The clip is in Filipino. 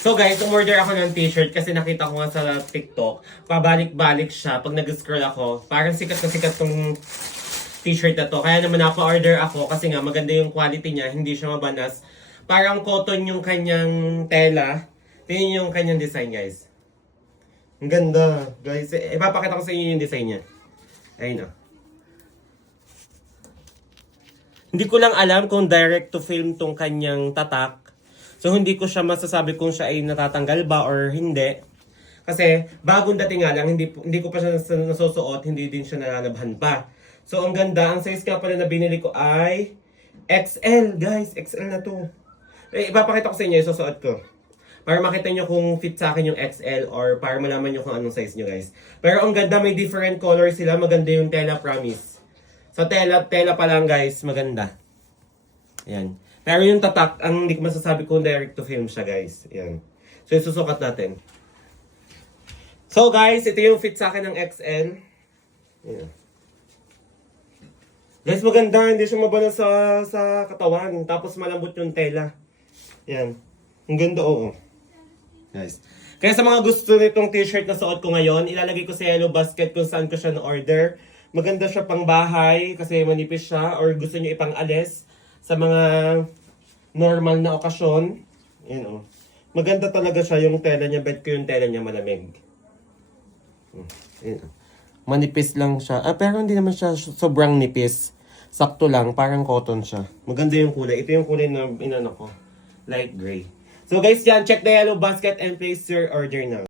So guys, umorder ako ng t-shirt kasi nakita ko nga sa TikTok. Pabalik-balik siya pag nag-scroll ako. Parang sikat na sikat tong t-shirt na to. Kaya naman order ako kasi nga maganda yung quality niya. Hindi siya mabanas. Parang cotton yung kanyang tela. Tingnan yung kanyang design guys. Ang ganda guys. Ipapakita ko sa inyo yung design niya. Ayun o. Hindi ko lang alam kung direct to film tong kanyang tatak. So hindi ko siya masasabi kung siya ay natatanggal ba or hindi. Kasi bagong dating nga lang, hindi ko pa siya nasusuot, hindi din siya nalalabhan pa. So ang ganda, ang size nga pala na binili ko ay XL guys, XL na to. Ipapakita ko sa inyo, isusuot ko. Para makita nyo kung fit sa akin yung XL or para malaman nyo kung anong size nyo guys. Pero ang ganda, may different color sila, maganda yung tela, promise. Sa tela pa lang guys, maganda. Ayan. Pero yung tatak, ang hindi ko masasabi kung direct to film siya guys. Ayan. So isusukat natin. So guys, ito yung fit sa akin ng XL. Ayan. Guys, maganda. Hindi siya mabala sa katawan. Tapos malambot yung tela. Ayan. Ang ganda, oo. Guys. Kaya sa mga gusto nitong t-shirt na suot ko ngayon, ilalagay ko sa yellow basket kung saan ko siya na-order. Maganda siya pang bahay kasi manipis siya or gusto niyo ipang alis sa mga normal na okasyon. Ayan o. Maganda talaga siya yung tela niya. Bet ko yung tela niya malamig. Ayan o. Manipis lang siya. Pero hindi naman siya sobrang nipis. Sakto lang. Parang cotton siya. Maganda yung kulay. Ito yung kulay na inano ko. Light gray. So guys, yan. Check the yellow basket and place your order now.